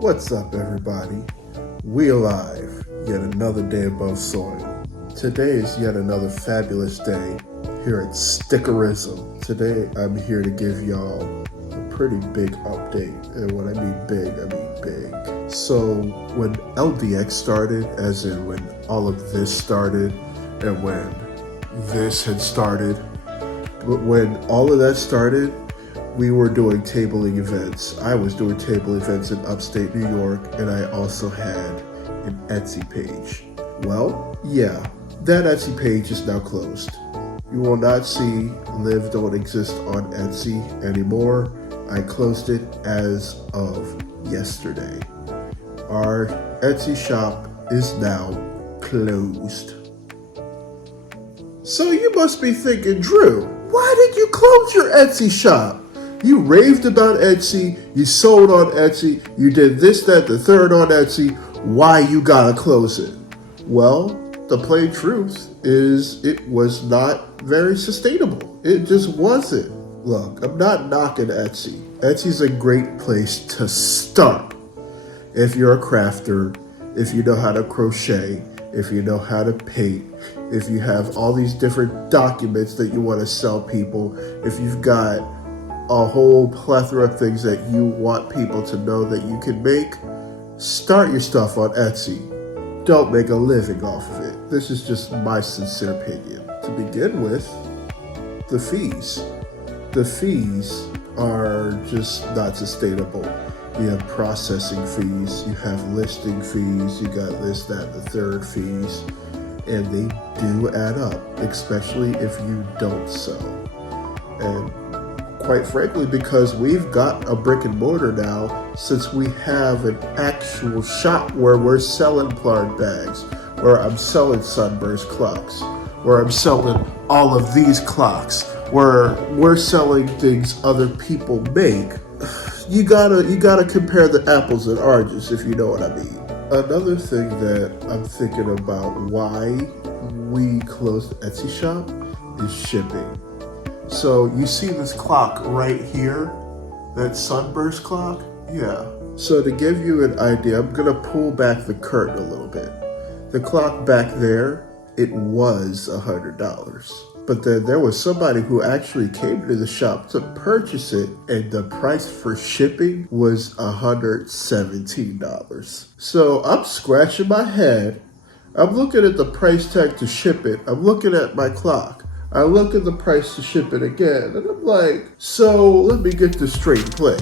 What's up, everybody? We alive, yet another day above soil. Today is yet another fabulous day here at Stickerism. Today, I'm here to give y'all a pretty big update. And when I mean big, I mean big. So, when LDX started, as in when all of this started, and when this had started, but when all of that started, we were doing tabling events. I was doing table events in upstate New York, and I also had an Etsy page. Well, yeah, that Etsy page is now closed. You will not see Live Don't Exist on Etsy anymore. I closed it as of yesterday. Our Etsy shop is now closed. So you must be thinking, Drew, why did you close your Etsy shop? You raved about Etsy, you sold on Etsy, you did this, that, the third on Etsy. Why you gotta close it? Well, the plain truth is it was not very sustainable. It just wasn't. Look, I'm not knocking Etsy. Etsy's a great place to start. If you're a crafter, if you know how to crochet, if you know how to paint, if you have all these different documents that you want to sell people, if you've got a whole plethora of things that you want people to know that you can make, start your stuff on Etsy. Don't make a living off of it. This is just my sincere opinion. To begin with, the fees. The fees are just not sustainable. You have processing fees, you have listing fees, you got this, that, the third fees, and they do add up, especially if you don't sell. And quite frankly, because we've got a brick and mortar now, since we have an actual shop where we're selling plard bags, where I'm selling Sunburst clocks, where I'm selling all of these clocks, where we're selling things other people make, you gotta compare the apples and oranges, if you know what I mean. Another thing that I'm thinking about why we closed the Etsy shop is shipping. So you see this clock right here, that Sunburst clock? Yeah. So to give you an idea, I'm gonna pull back the curtain a little bit. The clock back there, it was $100. But then there was somebody who actually came to the shop to purchase it, and the price for shipping was $117. So I'm scratching my head. I'm looking at the price tag to ship it. I'm looking at my clock. I look at the price to ship it again, and I'm like, so let me get this straight and play.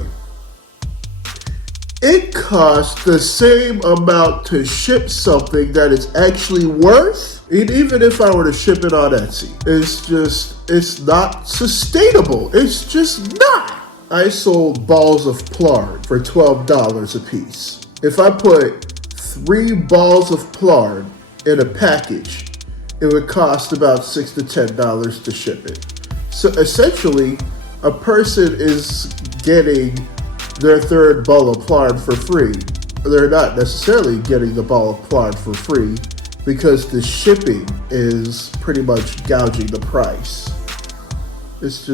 It costs the same amount to ship something that it's actually worth. And even if I were to ship it on Etsy, it's not sustainable. It's just not. I sold balls of plard for $12 a piece. If I put 3 balls of plard in a package, it would cost about $6 to $10 to ship it. So essentially, a person is getting their third ball of plard for free. They're not necessarily getting the ball of plard for free because the shipping is pretty much gouging the price. It's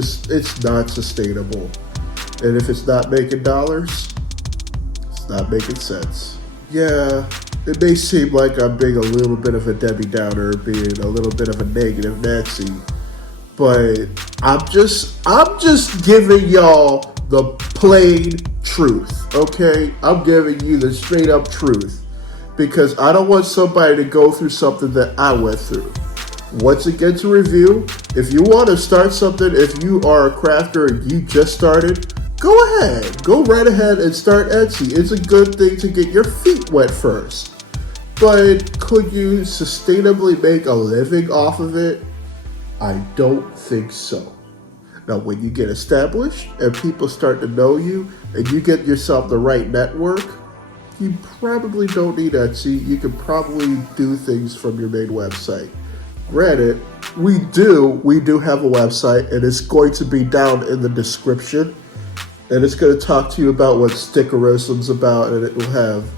not sustainable. And if it's not making dollars, it's not making sense. Yeah, it may seem like I'm being a little bit of a Debbie Downer, being a little bit of a negative Nancy, but I'm just giving y'all the plain truth, okay? I'm giving you the straight up truth because I don't want somebody to go through something that I went through. Once again, to review, if you want to start something, if you are a crafter and you just started, go ahead. Go right ahead and start Etsy. It's a good thing to get your feet wet first. But could you sustainably make a living off of it? I don't think so. Now, when you get established and people start to know you and you get yourself the right network, you probably don't need Etsy. You can probably do things from your main website. Granted, we do have a website, and it's going to be down in the description. And it's going to talk to you about what Stickerism's about, and it will have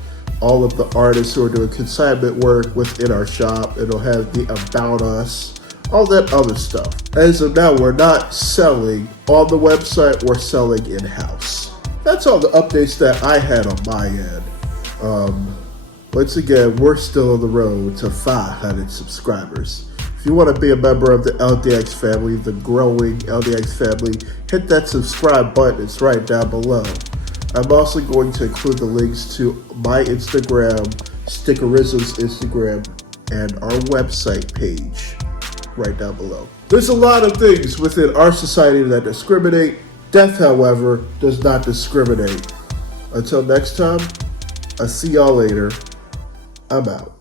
all of the artists who are doing consignment work within our shop. It'll have the About Us, all that other stuff. As of now, we're not selling on the website, we're selling in-house. That's all the updates that I had on my end. Once again, we're still on the road to 500 subscribers. If you want to be a member of the LDX family, the growing LDX family, hit that subscribe button. It's right down below. I'm also going to include the links to my Instagram, Stickerism's Instagram, and our website page right down below. There's a lot of things within our society that discriminate. Death, however, does not discriminate. Until next time, I'll see y'all later. I'm out.